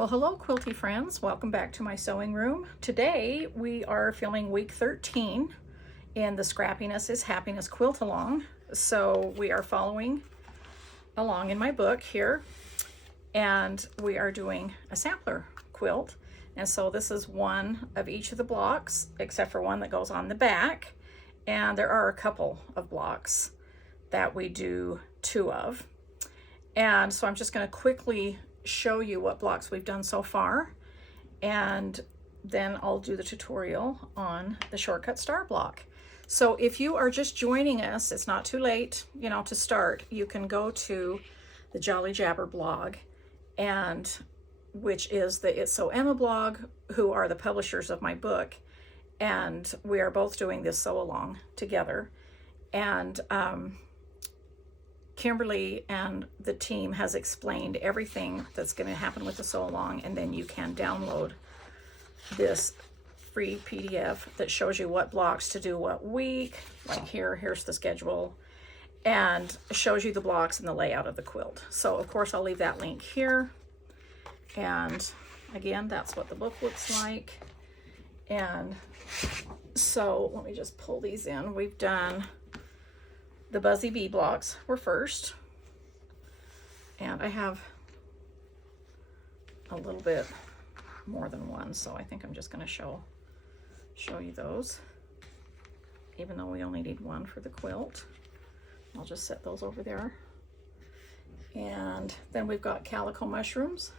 Well, hello quilty friends, welcome back to my sewing room. Today we are filming week 13 in the Scrappiness is Happiness quilt along. So we are following along in my book here, and we are doing a sampler quilt. And so this is one of each of the blocks, except for one that goes on the back. And there are a couple of blocks that we do two of. And so I'm just going to quickly show you what blocks we've done so far, and then I'll do the tutorial on the shortcut star block. So if you are just joining us, it's not too late, to start. You can go to the Jolly Jabber blog, and which is the It's So Emma blog, who are the publishers of my book, and we are both doing this sew along together. And Kimberly and the team has explained everything that's going to happen with the sew along, and then you can download this free PDF that shows you what blocks to do what week. Like here's the schedule, and shows you the blocks and the layout of the quilt. So of course I'll leave that link here, and again, that's what the book looks like. And so let me just pull these in. We've done the Buzzy Bee blocks were first, and I have a little bit more than one, so I think I'm just going to show you those, even though we only need one for the quilt. I'll just set those over there. And then we've got calico mushrooms.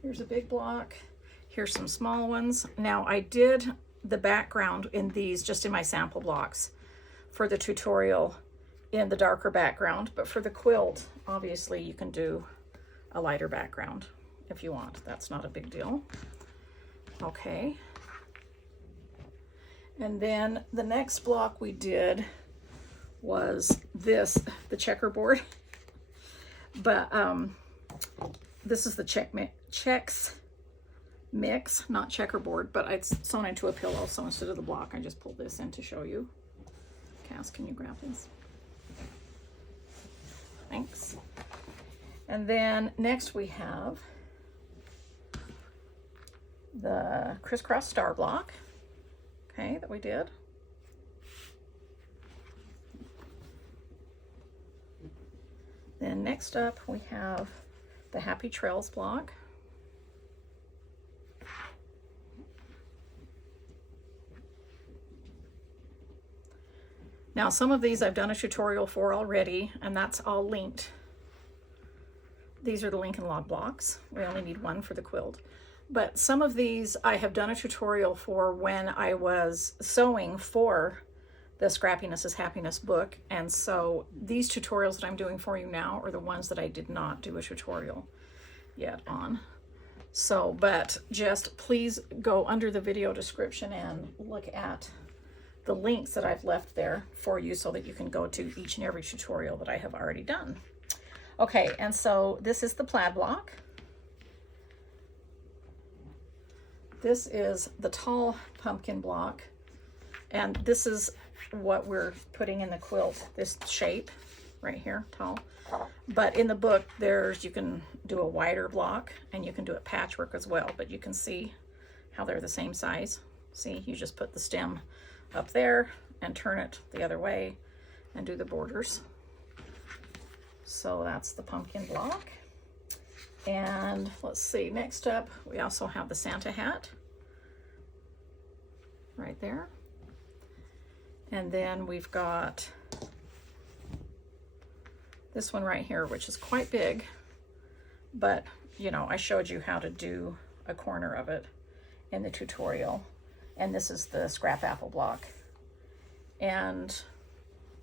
Here's a big block. Here's some small ones. Now I did the background in these just in my sample blocks for the tutorial in the darker background, but for the quilt, obviously you can do a lighter background if you want. That's not a big deal. Okay. And then the next block we did was the checkerboard, but this is the checks mix, not checkerboard, but it's sewn into a pillow, so instead of the block I just pulled this in to show you. Cass, can you grab this? Thanks. And then next we have the crisscross star block, okay, that we did. Then next up we have the Happy Trails block. Now some of these I've done a tutorial for already, and that's all linked. These are the Lincoln log blocks. We only need one for the quilt. But some of these I have done a tutorial for when I was sewing for the Scrappiness is Happiness book. And so these tutorials that I'm doing for you now are the ones that I did not do a tutorial yet on. So, but just please go under the video description and look at the links that I've left there for you so that you can go to each and every tutorial that I have already done. Okay, and so this is the plaid block. This is the tall pumpkin block, and this is what we're putting in the quilt, this shape right here, tall. But in the book, you can do a wider block, and you can do it patchwork as well, but you can see how they're the same size. See, you just put the stem up there and turn it the other way and do the borders. So that's the pumpkin block. And let's see, next up we also have the Santa hat right there. And then we've got this one right here, which is quite big, but I showed you how to do a corner of it in the tutorial. And this is the scrap apple block. And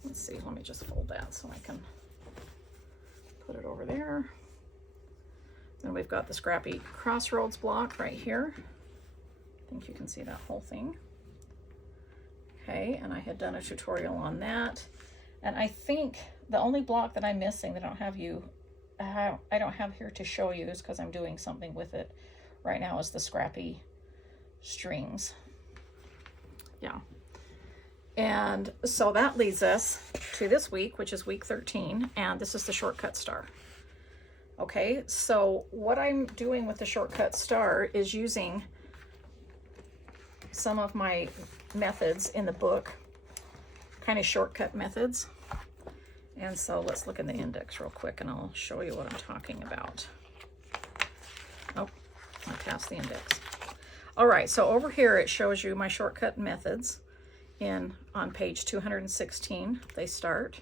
let's see, let me just fold that so I can put it over there. Then we've got the Scrappy Crossroads block right here. I think you can see that whole thing. Okay, and I had done a tutorial on that. And I think the only block that I'm missing that I don't have here to show you is because I'm doing something with it right now is the Scrappy strings. Yeah. And so that leads us to this week, which is week 13, and this is the shortcut star. Okay, so what I'm doing with the shortcut star is using some of my methods in the book, kind of shortcut methods. And so let's look in the index real quick and I'll show you what I'm talking about. Oh, I passed the index. All right, so over here it shows you my shortcut methods on page 216, they start.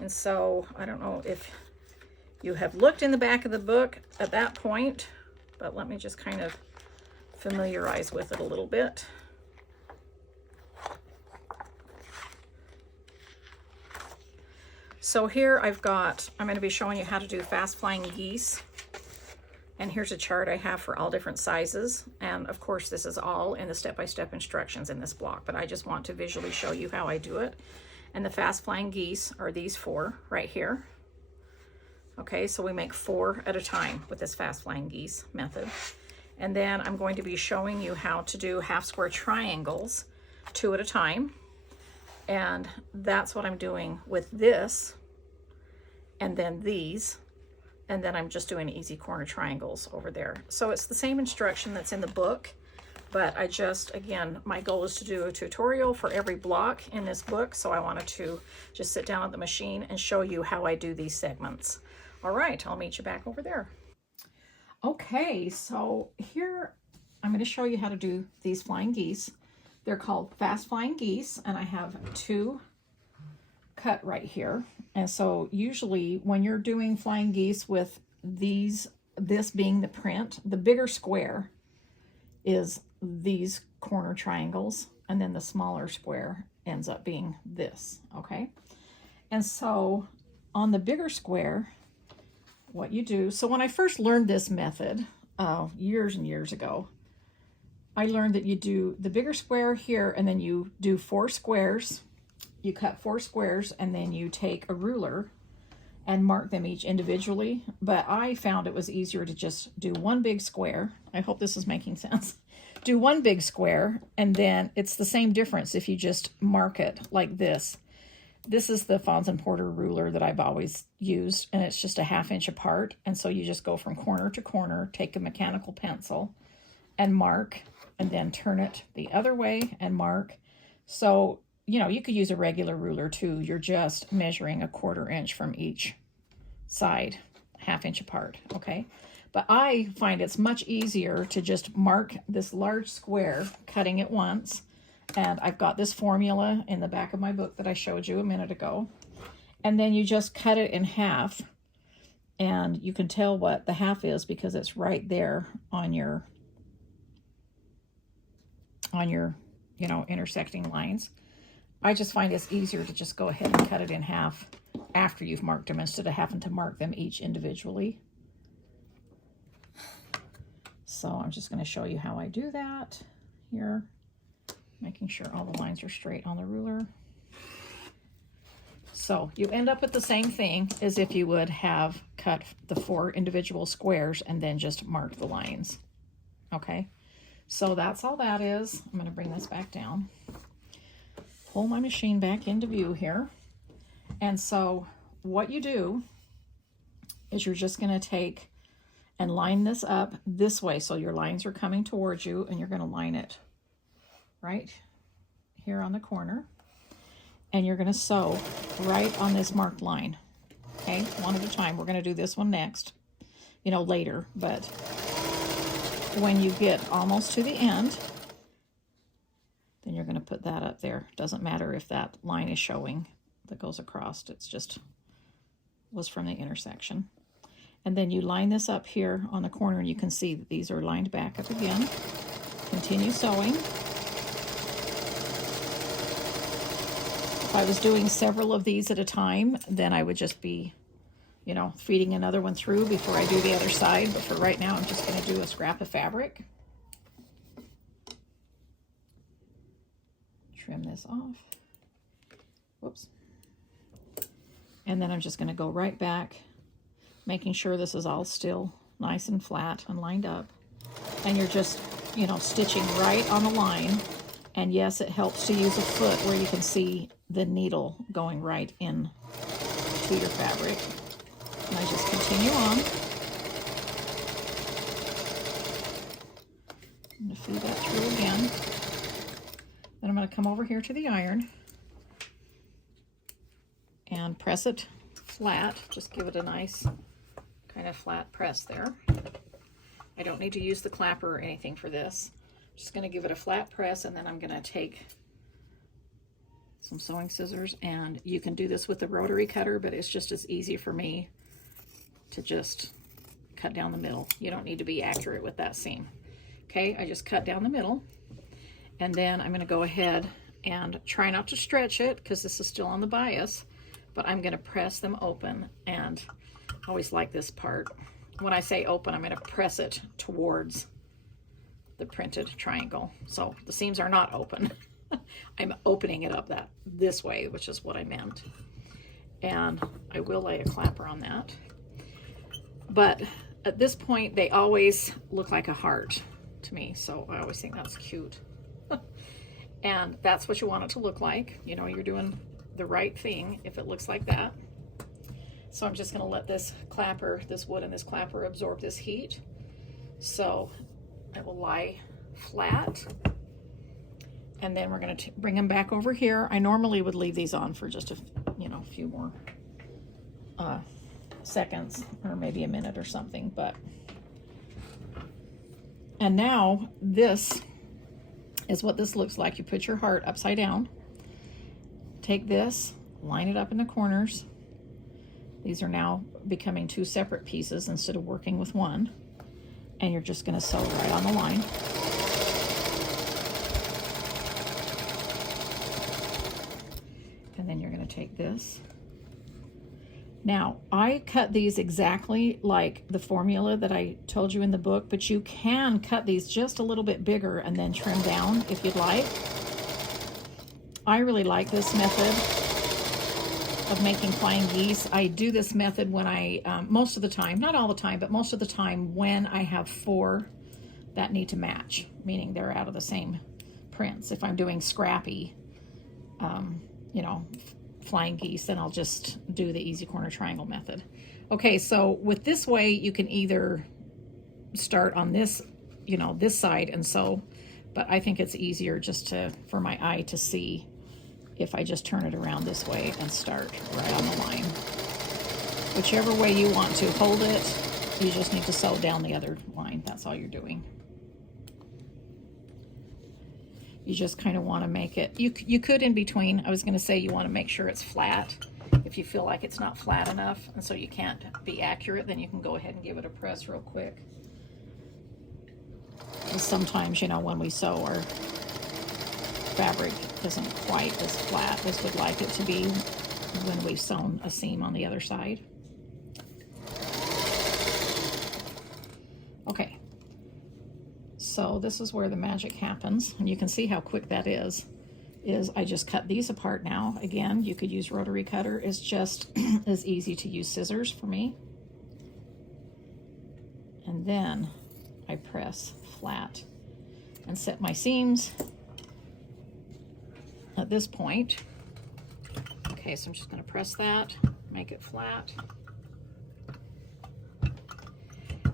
And so I don't know if you have looked in the back of the book at that point, but let me just kind of familiarize with it a little bit. So here I'm going to be showing you how to do fast flying geese. And here's a chart I have for all different sizes. And of course, this is all in the step-by-step instructions in this block, but I just want to visually show you how I do it. And the fast flying geese are these 4 right here. Okay, so we make 4 at a time with this fast flying geese method. And then I'm going to be showing you how to do half square triangles 2 at a time. And that's what I'm doing with this, and then these. And then I'm just doing easy corner triangles over there. So it's the same instruction that's in the book, but again, my goal is to do a tutorial for every block in this book. So I wanted to just sit down at the machine and show you how I do these segments. All right, I'll meet you back over there. Okay, so here I'm going to show you how to do these flying geese. They're called fast flying geese, and I have 2 cut right here. And so usually when you're doing flying geese with this being the print, the bigger square is these corner triangles, and then the smaller square ends up being this, okay? And so on the bigger square, what you do, so when I first learned this method, years and years ago, I learned that you do the bigger square here, and then you do 4 squares. You cut 4 squares, and then you take a ruler and mark them each individually. But I found it was easier to just do 1 big square. I hope this is making sense. Do 1 big square, and then it's the same difference if you just mark it like this. This is the Fons and Porter ruler that I've always used, and it's just a 1/2 inch apart. And so you just go from corner to corner, take a mechanical pencil and mark, and then turn it the other way and mark. So, you know, you could use a regular ruler too. You're just measuring a 1/4 inch from each side, 1/2 inch apart, okay? But I find it's much easier to just mark this large square, cutting it once. And I've got this formula in the back of my book that I showed you a minute ago. And then you just cut it in half. And you can tell what the half is because it's right there on your you know, intersecting lines. I just find it's easier to just go ahead and cut it in half after you've marked them instead of having to mark them each individually. So I'm just going to show you how I do that here, making sure all the lines are straight on the ruler. So you end up with the same thing as if you would have cut the 4 individual squares and then just marked the lines. Okay, so that's all that is. I'm going to bring this back down, pull my machine back into view here. And so what you do is you're just going to take and line this up this way. So your lines are coming towards you, and you're going to line it right here on the corner. And you're going to sew right on this marked line. Okay, one at a time. We're going to do this one next, you know, later. But when you get almost to the end, then you're going to put that up there. Doesn't matter if that line is showing that goes across. It's just was from the intersection. And then you line this up here on the corner, and you can see that these are lined back up again. Continue sewing. If I was doing several of these at a time, then I would just be, you know, feeding another one through before I do the other side. But for right now, I'm just going to do a scrap of fabric. Trim this off. Whoops. And then I'm just going to go right back, making sure this is all still nice and flat and lined up. And you're just, you know, stitching right on the line. And yes, it helps to use a foot where you can see the needle going right in to your fabric. And I just continue on. I'm going to feed that through again. Then I'm going to come over here to the iron and press it flat. Just give it a nice kind of flat press there. I don't need to use the clapper or anything for this. I'm just going to give it a flat press, and then I'm going to take some sewing scissors, and you can do this with the rotary cutter, but it's just as easy for me to just cut down the middle. You don't need to be accurate with that seam. Okay, I just cut down the middle, and then I'm going to go ahead and try not to stretch it because this is still on the bias, but I'm going to press them open. And I always like this part. When I say open, I'm going to press it towards the printed triangle. So the seams are not open. I'm opening it up this way, which is what I meant. And I will lay a clapper on that. But at this point, they always look like a heart to me, so I always think that's cute. And that's what you want it to look like. You know, you're doing the right thing if it looks like that. So I'm just going to let this clapper, this wood and this clapper absorb this heat. So it will lie flat. And then we're going to bring them back over here. I normally would leave these on for just a few more seconds, or maybe a minute or something, and now this is what this looks like. You put your heart upside down, take this, line it up in the corners. These are now becoming two separate pieces instead of working with one, and you're just going to sew right on the line. And then you're going to take this. Now, I cut these exactly like the formula that I told you in the book, but you can cut these just a little bit bigger and then trim down if you'd like. I really like this method of making flying geese. I do this method when I, most of the time, not all the time, but most of the time when I have 4 that need to match, meaning they're out of the same prints. If I'm doing scrappy, flying geese, then I'll just do the easy corner triangle method. Okay, so with this way, you can either start on this, this side and sew, but I think it's easier just for my eye to see if I just turn it around this way and start right on the line. Whichever way you want to hold it, you just need to sew down the other line. That's all you're doing. You just kind of want to make it, you could in between, I was going to say you want to make sure it's flat. If you feel like it's not flat enough and so you can't be accurate, then you can go ahead and give it a press real quick. And sometimes, when we sew, our fabric isn't quite as flat as we'd like it to be when we've sewn a seam on the other side. Okay. So this is where the magic happens, and you can see how quick that is I just cut these apart now. Again, you could use rotary cutter. It's just as easy to use scissors for me. And then I press flat and set my seams at this point. Okay, so I'm just going to press that, make it flat.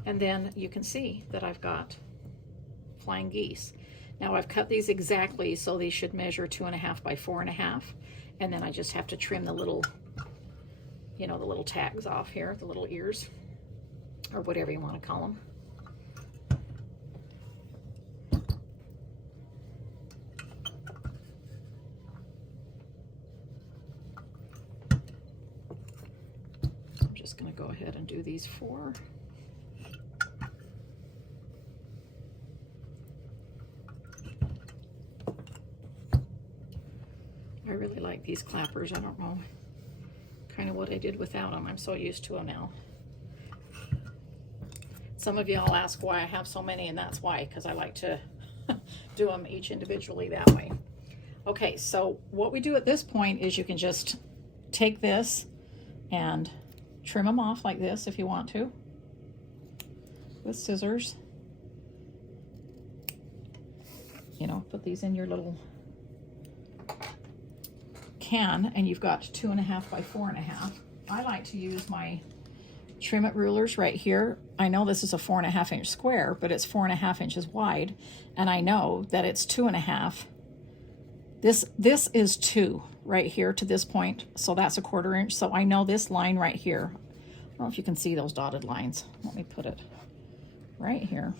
And then you can see that I've got flying geese. Now I've cut these exactly, so these should measure 2.5 by 4.5, and then I just have to trim the little, the little tags off here, the little ears, or whatever you want to call them. I'm just going to go ahead and do these 4. I really like these clappers. I don't know kind of what I did without them. I'm so used to them now. Some of y'all ask why I have so many, and that's why, because I like to do them each individually that way. Okay, so what we do at this point is you can just take this and trim them off like this if you want to with scissors. Put these in your little can, and you've got 2.5 by 4.5. I like to use my trim it rulers right here. I know this is a 4.5 inch square, but it's 4.5 inches wide, and I know that it's 2.5. This is 2 right here to this point, so that's a 1/4 inch. So I know this line right here. I don't know if you can see those dotted lines. Let me put it right here.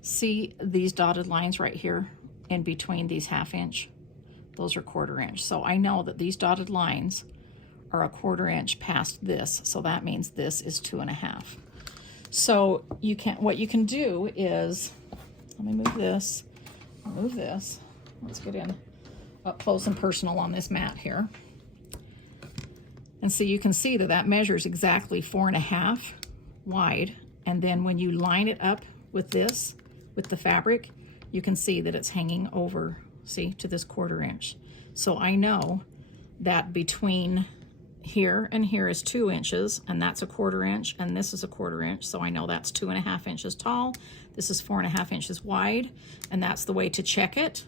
See these dotted lines right here in between these 1/2 inch? Those are 1/4 inch. So I know that these dotted lines are a 1/4 inch past this, so that means this is 2.5. So what you can do is, let me move this, let's get in up close and personal on this mat here. And so you can see that that measures exactly 4.5 wide, and then when you line it up with this, with the fabric, you can see that it's hanging over, see, to this 1/4 inch. So I know that between here and here is 2 inches, and that's a 1/4 inch, and this is a 1/4 inch, so I know that's 2.5 inches tall. This is 4.5 inches wide, and that's the way to check it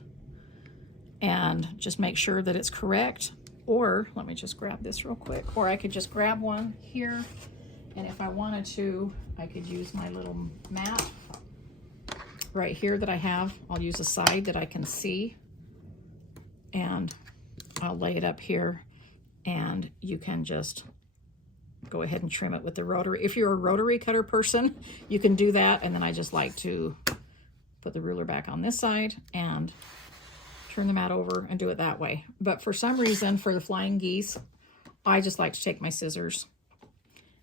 and just make sure that it's correct. Or let me just grab this real quick, or I could just grab one here, and if I wanted to, I could use my little mat right here that I have. I'll use a side that I can see, and I'll lay it up here, and you can just go ahead and trim it with the rotary. If you're a rotary cutter person, you can do that, and then I just like to put the ruler back on this side and turn the mat over and do it that way. But for some reason, for the flying geese, I just like to take my scissors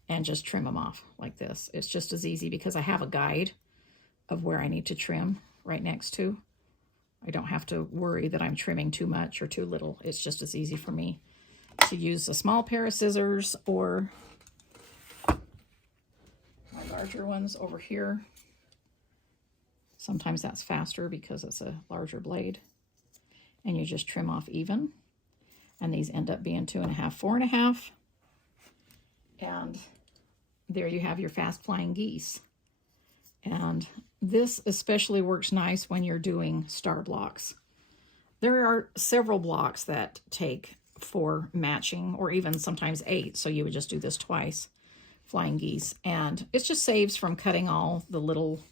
and just trim them off like this. It's just as easy because I have a guide of where I need to trim right next to. I don't have to worry that I'm trimming too much or too little. It's just as easy for me to use a small pair of scissors or my larger ones over here. Sometimes that's faster because it's a larger blade. And you just trim off even. And these end up being 2.5, 4.5. And there you have your fast flying geese. And this especially works nice when you're doing star blocks. There are several blocks that take 4 matching, or even sometimes 8. So you would just do this twice, flying geese. And it just saves from cutting all the little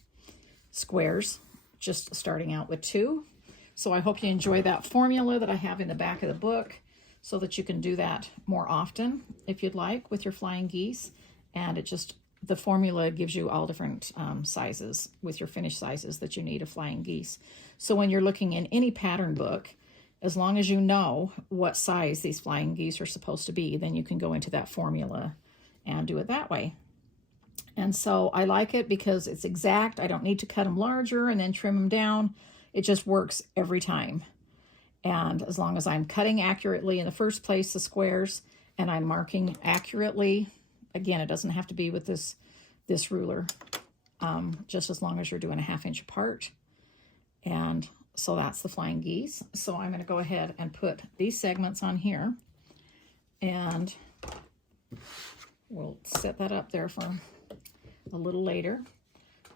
squares, just starting out with 2. So I hope you enjoy that formula that I have in the back of the book so that you can do that more often if you'd like with your flying geese. And the formula gives you all different sizes with your finished sizes that you need of flying geese. So when you're looking in any pattern book, as long as you know what size these flying geese are supposed to be, then you can go into that formula and do it that way. And so I like it because it's exact. I don't need to cut them larger and then trim them down. It just works every time. And as long as I'm cutting accurately in the first place, the squares, and I'm marking accurately, again, it doesn't have to be with this ruler, just as long as you're doing a 1/2 inch apart. And so that's the flying geese. So I'm going to go ahead and put these segments on here, and we'll set that up there for a little later.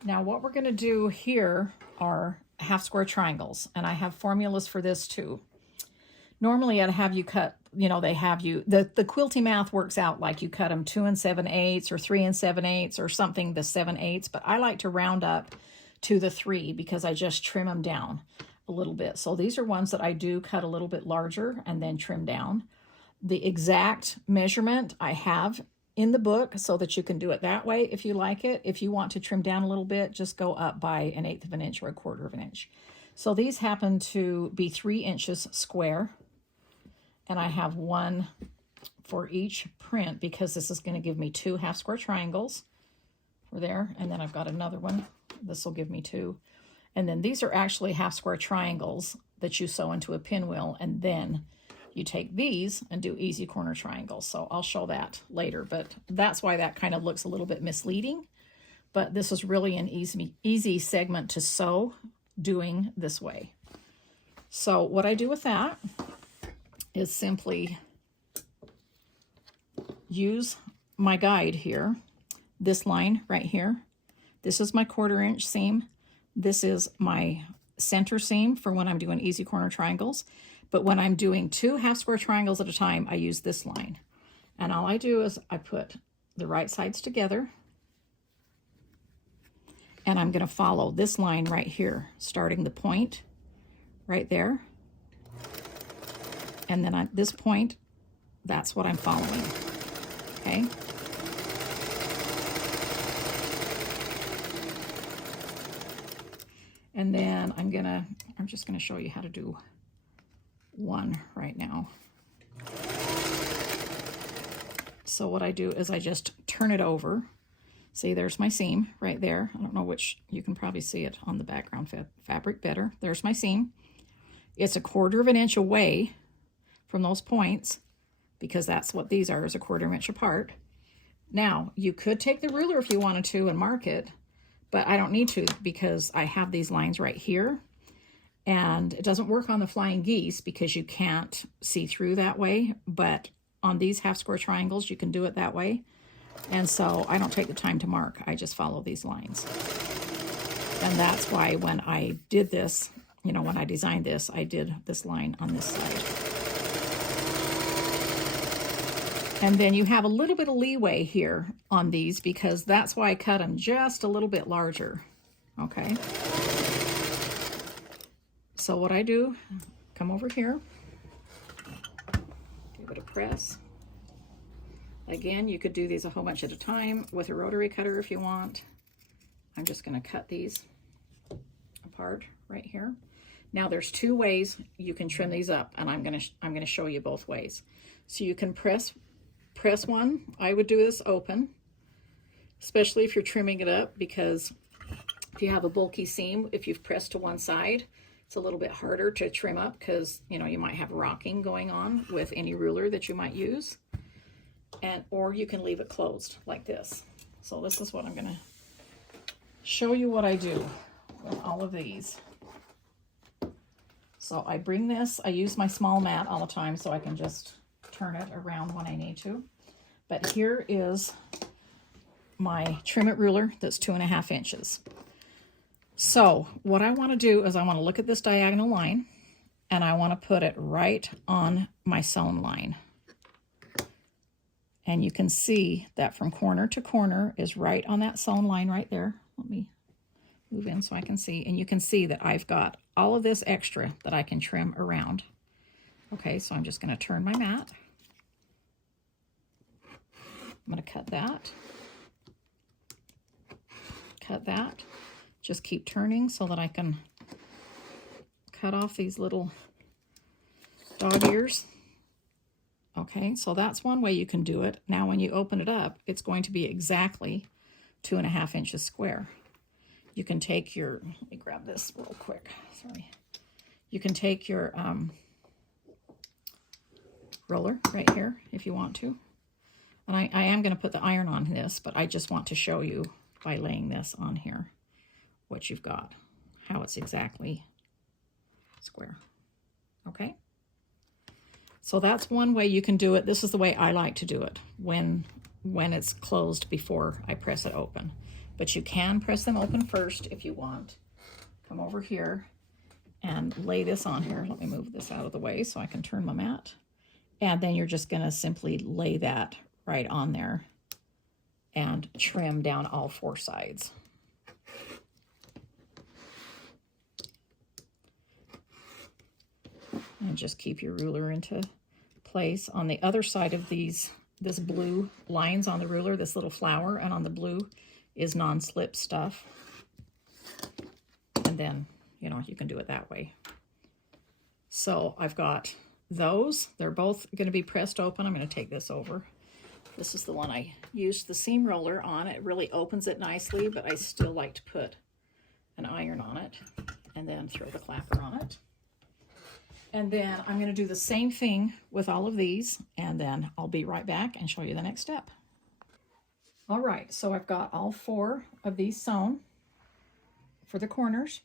Now what we're going to do here are 1/2 square triangles, and I have formulas for this too. Normally I'd have you cut, they have you, the quilty math works out like you cut them 2 7/8 or 3 7/8 or something, the 7/8, but I like to round up to the 3 because I just trim them down a little bit. So these are ones that I do cut a little bit larger and then trim down. The exact measurement I have in the book so that you can do it that way if you like it. If you want to trim down a little bit, just go up by 1/8 of an inch or 1/4 of an inch. So these happen to be 3 inches square, and I have one for each print because this is going to give me 2 1/2 square triangles for there, and then I've got another one. This will give me 2. And then these are actually 1/2 square triangles that you sew into a pinwheel, and then you take these and do easy corner triangles. So I'll show that later, but that's why that kind of looks a little bit misleading. But this is really an easy segment to sew doing this way. So what I do with that is simply use my guide here, this line right here. This is my 1/4 inch seam. This is my center seam for when I'm doing easy corner triangles. But when I'm doing 2 1/2 square triangles at a time, I use this line. And all I do is I put the right sides together. And I'm going to follow this line right here, starting the point right there. And then at this point, that's what I'm following, okay? And then I'm just gonna show you how to do one right now. So what I do is I just turn it over. See, there's my seam right there. I don't know which, you can probably see it on the background fabric better. There's my seam. It's 1/4 of an inch away from those points, because that's what these are, is 1/4 inch apart. Now, you could take the ruler if you wanted to and mark it, but I don't need to because I have these lines right here. And it doesn't work on the Flying Geese because you can't see through that way, but on these half square triangles, you can do it that way. And so I don't take the time to mark, I just follow these lines. And that's why when I did this, you know, when I designed this, I did this line on this side. And then you have a little bit of leeway here on these because that's why I cut them just a little bit larger, okay? So what I do, come over here, give it a press. Again, you could do these a whole bunch at a time with a rotary cutter if you want. I'm just gonna cut these apart right here. Now there's 2 ways you can trim these up, and I'm gonna show you both ways. So you can press one. I would do this open, especially if you're trimming it up, because if you have a bulky seam, if you've pressed to one side, it's a little bit harder to trim up because, you know, you might have rocking going on with any ruler that you might use. Or you can leave it closed like this. So this is what I'm gonna show you what I do with all of these. So I bring this, I use my small mat all the time so I can just turn it around when I need to. But here is my trim it ruler that's 2.5 inches. So what I want to do is I want to look at this diagonal line and I want to put it right on my sewn line. And you can see that from corner to corner is right on that sewn line right there. Let me move in so I can see. And you can see that I've got all of this extra that I can trim around. Okay, so I'm just going to turn my mat. I'm going to cut that. Cut that. Just keep turning so that I can cut off these little dog ears. Okay, so that's one way you can do it. Now when you open it up, it's going to be exactly 2.5 inches square. You can take your, let me grab this real quick, sorry. You can take your roller right here if you want to. And I am going to put the iron on this, but I just want to show you by laying this on here what you've got, how it's exactly square. Okay? So that's one way you can do it. This is the way I like to do it when it's closed before I press it open. But you can press them open first if you want. Come over here and lay this on here. Let me move this out of the way so I can turn my mat. And then you're just going to simply lay that right on there and trim down all 4 sides. And just keep your ruler into place. On the other side of this blue lines on the ruler, this little flower, and on the blue is non-slip stuff. And then, you know, you can do it that way. So I've got those. They're both going to be pressed open. I'm going to take this over. This is the one I used the seam roller on. It really opens it nicely, but I still like to put an iron on it and then throw the clapper on it. And then I'm going to do the same thing with all of these, and then I'll be right back and show you the next step. All right, so I've got all 4 of these sewn for the corners,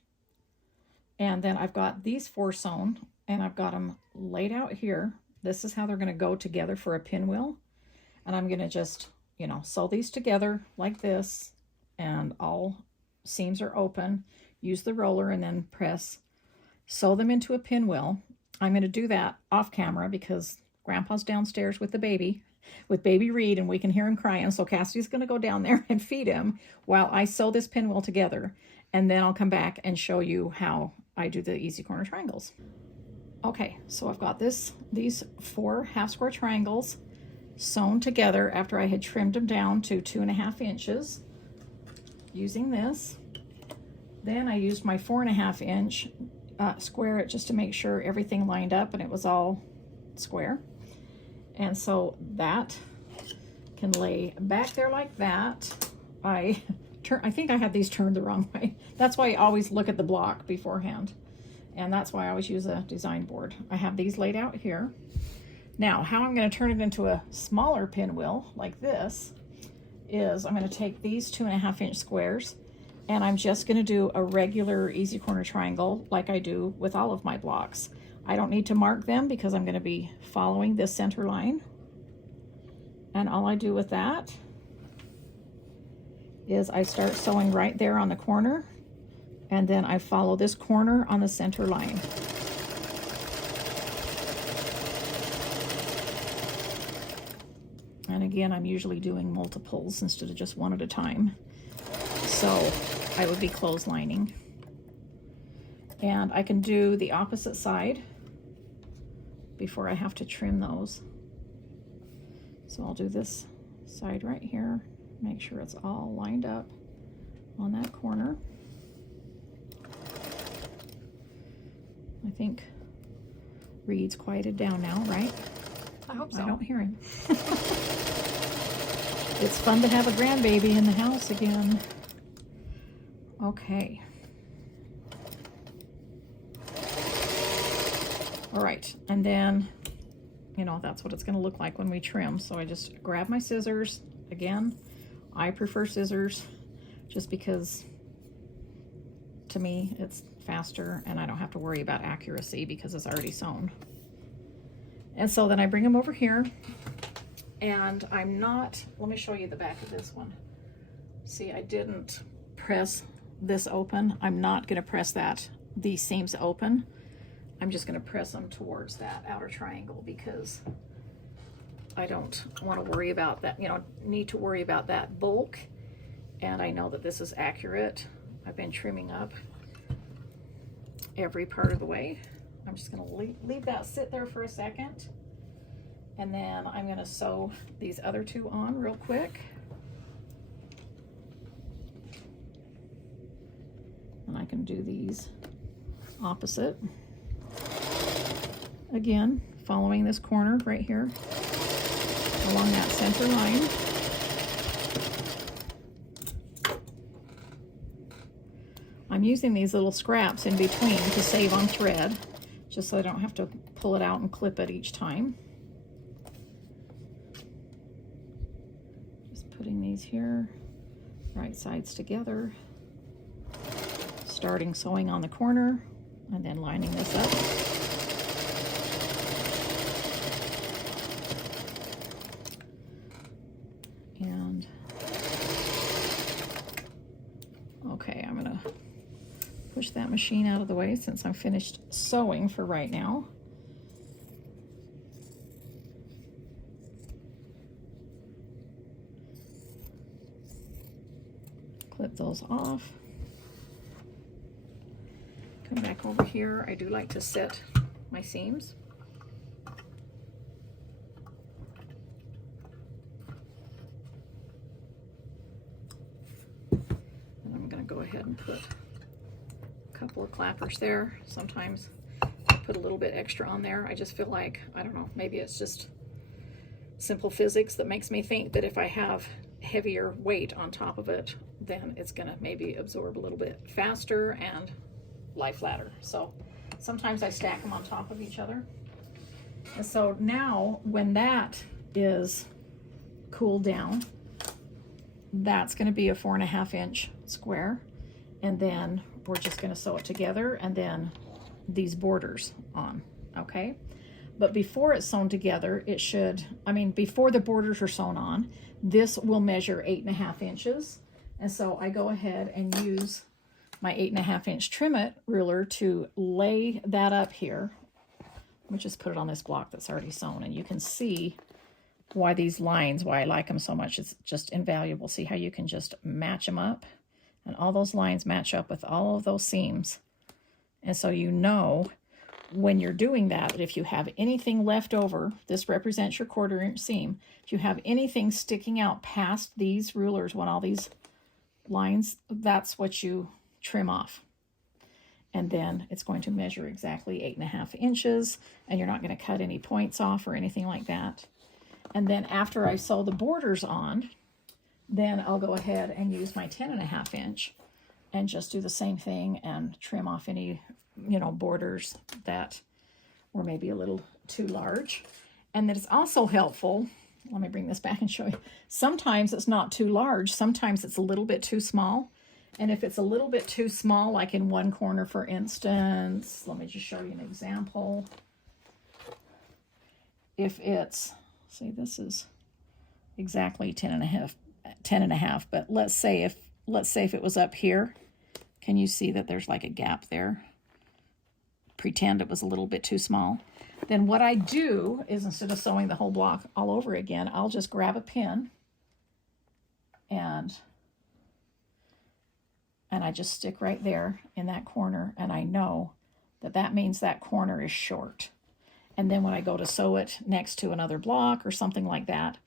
and then I've got these 4 sewn, and I've got them laid out here. This is how they're going to go together for a pinwheel, and I'm going to just, you know, sew these together like this, and all seams are open. Use the roller and then press, sew them into a pinwheel. I'm going to do that off camera because Grandpa's downstairs with the baby, with baby Reed, and we can hear him crying. So Cassidy's going to go down there and feed him while I sew this pinwheel together. And then I'll come back and show you how I do the easy corner triangles. Okay, so I've got these 4 half square triangles sewn together after I had trimmed them down to 2.5 inches using this. Then I used my 4.5 inch square it just to make sure everything lined up and it was all square. And so that can lay back there like that. I think I had these turned the wrong way. That's why I always look at the block beforehand. And that's why I always use a design board. I have these laid out here. Now, how I'm going to turn it into a smaller pinwheel like this is I'm going to take these 2.5 inch squares and I'm just going to do a regular easy corner triangle like I do with all of my blocks. I don't need to mark them because I'm going to be following this center line. And all I do with that is I start sewing right there on the corner, and then I follow this corner on the center line. And again, I'm usually doing multiples instead of just one at a time. So I would be clotheslining. And I can do the opposite side before I have to trim those. So I'll do this side right here, make sure it's all lined up on that corner. I think Reed's quieted down now, right? I hope so. I don't hear him. It's fun to have a grandbaby in the house again. Okay. All right, and then, you know, that's what it's going to look like when we trim. So I just grab my scissors. Again, I prefer scissors just because to me it's faster and I don't have to worry about accuracy because it's already sewn. And so then I bring them over here, and I'm not, let me show you the back of this one. See, I didn't press this open. I'm not going to press these seams open. I'm just going to press them towards that outer triangle because I don't want to worry about that, you know, need to worry about that bulk. And I know that this is accurate. I've been trimming up every part of the way. I'm just going to leave that sit there for a second. And then I'm going to sew these other 2 on real quick. And I can do these opposite. Again, following this corner right here along that center line. I'm using these little scraps in between to save on thread, just so I don't have to pull it out and clip it each time. Just putting these here, right sides together, starting sewing on the corner, and then lining this up. And okay, I'm gonna push that machine out of the way since I'm finished sewing for right now. Clip those off. Come back over here. I do like to set my seams. And I'm going to go ahead and put a couple of clappers there. Sometimes I put a little bit extra on there. I just feel like, I don't know, maybe it's just simple physics that makes me think that if I have heavier weight on top of it, then it's going to maybe absorb a little bit faster and lie flatter. So sometimes I stack them on top of each other. And so now when that is cooled down, that's going to be a 4.5 inch square, and then we're just going to sew it together and then these borders on. Okay, but before it's sewn together, it should, before the borders are sewn on, this will measure 8.5 inches. And so I go ahead and use my 8.5 inch trim it ruler to lay that up here me just put it on this block that's already sewn, and you can see why these lines, why I like them so much. It's just invaluable. See how you can just match them up, and all those lines match up with all of those seams. And so you know when you're doing that, if you have anything left over, this represents your 1/4 inch seam. If you have anything sticking out past these rulers, when all these lines, that's what you trim off. And then it's going to measure exactly 8.5 inches, and you're not going to cut any points off or anything like that. And then after I sew the borders on, then I'll go ahead and use my 10.5 inch and just do the same thing and trim off any, you know, borders that were maybe a little too large. And then it's also helpful, let me bring this back and show you. Sometimes it's not too large, sometimes it's a little bit too small. And if it's a little bit too small, like in one corner, for instance, let me just show you an example. If it's, see, this is exactly 10.5, but let's say if it was up here, can you see that there's like a gap there? Pretend it was a little bit too small. Then what I do is, instead of sewing the whole block all over again, I'll just grab a pin and I just stick right there in that corner, and I know that that means that corner is short. And then when I go to sew it next to another block or something like that,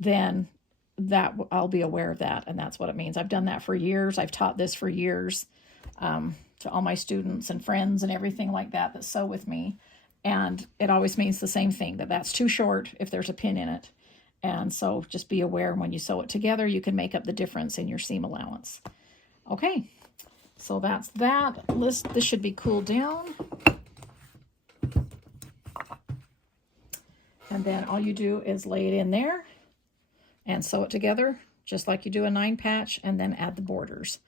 then that I'll be aware of that, and that's what it means. I've done that for years. I've taught this for years to all my students and friends and everything like that that sew with me, and it always means the same thing, that that's too short if there's a pin in it. And so just be aware when you sew it together, you can make up the difference in your seam allowance. Okay, so that's that. This should be cooled down. And then all you do is lay it in there and sew it together, just like you do a 9 patch, and then add the borders.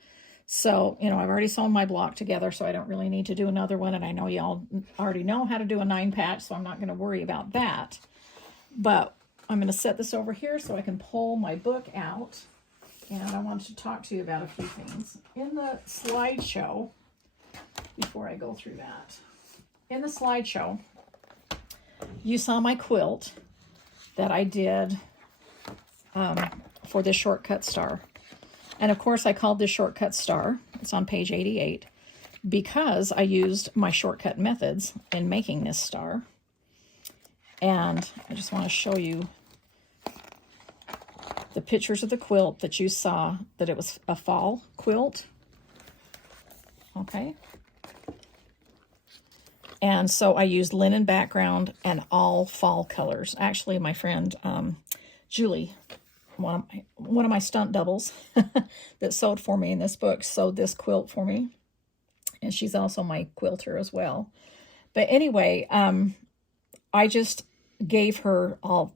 So, you know, I've already sewn my block together, so I don't really need to do another one. And I know y'all already know how to do a 9 patch, so I'm not going to worry about that. But I'm going to set this over here so I can pull my book out. And I wanted to talk to you about a few things. In the slideshow, before I go through that, in the slideshow, you saw my quilt that I did for this shortcut star. And of course I called this shortcut star, it's on page 88, because I used my shortcut methods in making this star. And I just want to show you the pictures of the quilt that you saw, that it was a fall quilt. Okay. And so I used linen background and all fall colors. Actually, my friend Julie, one of my stunt doubles that sewed for me in this book, sewed this quilt for me. And she's also my quilter as well. But anyway, I just gave her all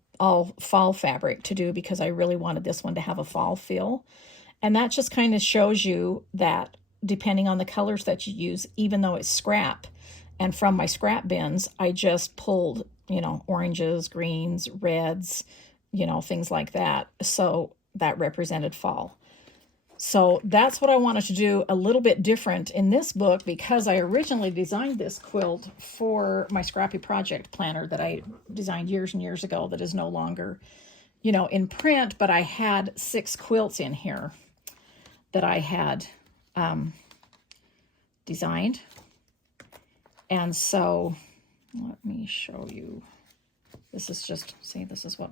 fall fabric to do because I really wanted this one to have a fall feel. And that just kind of shows you that depending on the colors that you use, even though it's scrap, and from my scrap bins, I just pulled, you know, oranges, greens, reds, you know, things like that. So that represented fall. So that's what I wanted to do a little bit different in this book, because I originally designed this quilt for my Scrappy Project planner that I designed years and years ago that is no longer, you know, in print, but I had 6 quilts in here that I had designed. And so let me show you. This is just, see, this is what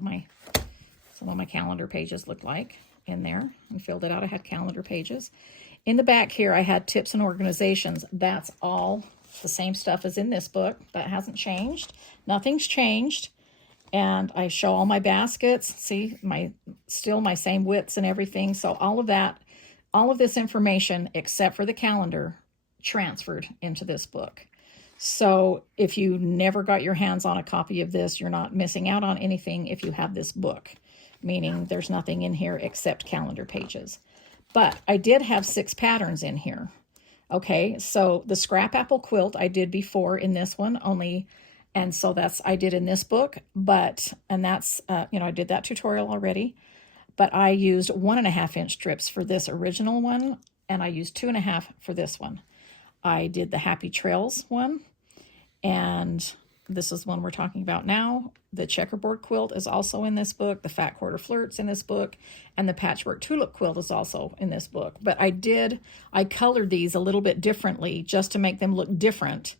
some of my calendar pages look like in there. I filled it out. I had calendar pages. In the back here, I had tips and organizations. That's all the same stuff as in this book. That hasn't changed. Nothing's changed. And I show all my baskets. See, still my same widths and everything. So all of that, all of this information, except for the calendar, transferred into this book. So if you never got your hands on a copy of this, you're not missing out on anything if you have this book, meaning there's nothing in here except calendar pages. But I did have 6 patterns in here. Okay, so the scrap apple quilt I did before in this one only, and so I did in this book, and that's, you know, I did that tutorial already, but I used 1.5 inch strips for this original one, and I used 2.5 for this one. I did the Happy Trails one, and This is one we're talking about now. The checkerboard quilt is also in this book. The fat quarter flirt's in this book. And the patchwork tulip quilt is also in this book. But I colored these a little bit differently just to make them look different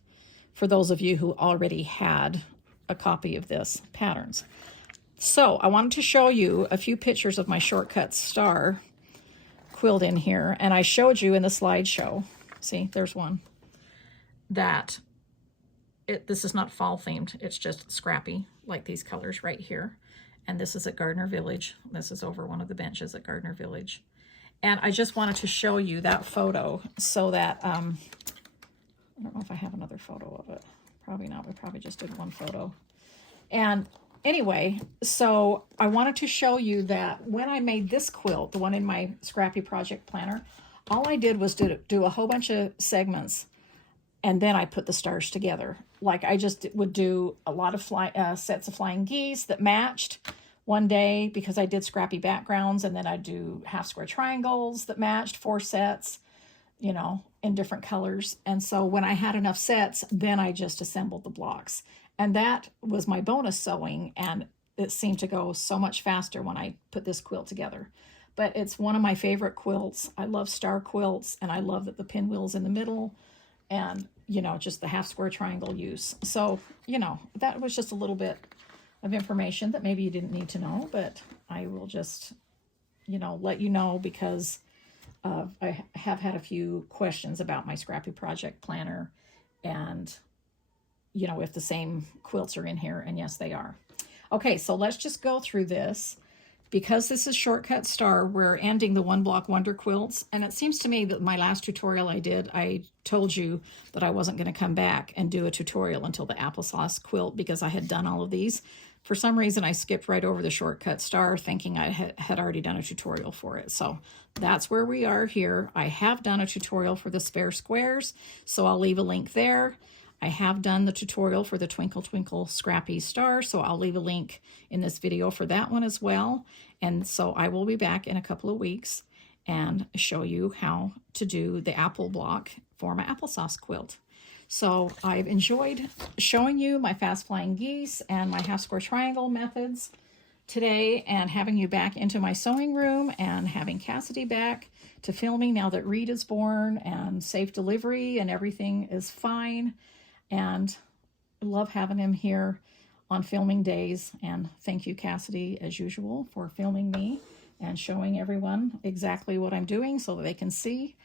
for those of you who already had a copy of this patterns. So I wanted to show you a few pictures of my Shortcut Star quilt in here. And I showed you in the slideshow, see, there's one, that this is not fall themed. It's just scrappy, like these colors right here. And this is at Gardner Village. This is over one of the benches at Gardner Village. And I just wanted to show you that photo so that, I don't know if I have another photo of it. Probably not. We probably just did one photo. And anyway, so I wanted to show you that when I made this quilt, the one in my Scrappy Project Planner, all I did was do a whole bunch of segments, and then I put the stars together. Like I just would do a lot of sets of flying geese that matched one day because I did scrappy backgrounds, and then I'd do half square triangles that matched 4 sets, you know, in different colors. And so when I had enough sets, then I just assembled the blocks. And that was my bonus sewing, and it seemed to go so much faster when I put this quilt together. But it's one of my favorite quilts. I love star quilts, and I love that the pinwheel's in the middle, and you know, just the half square triangle use. So, you know, that was just a little bit of information that maybe you didn't need to know, but I will just, you know, let you know because I have had a few questions about my Scrappy Project Planner and, you know, if the same quilts are in here, and yes, they are. Okay, so let's just go through this. Because this is Shortcut Star, we're ending the One Block Wonder quilts, and it seems to me that my last tutorial I told you that I wasn't going to come back and do a tutorial until the applesauce quilt because I had done all of these. For some reason, I skipped right over the Shortcut Star thinking I had already done a tutorial for it. So that's where we are here. I have done a tutorial for the spare squares, so I'll leave a link there. I have done the tutorial for the Twinkle Twinkle Scrappy Star, so I'll leave a link in this video for that one as well. And so I will be back in a couple of weeks and show you how to do the apple block for my applesauce quilt. So I've enjoyed showing you my fast flying geese and my half square triangle methods today, and having you back into my sewing room and having Cassidy back to filming now that Reed is born and safe delivery and everything is fine. And I love having him here on filming days. And thank you, Cassidy, as usual, for filming me and showing everyone exactly what I'm doing so that they can see.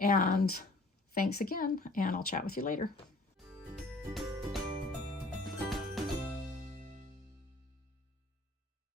And thanks again, and I'll chat with you later.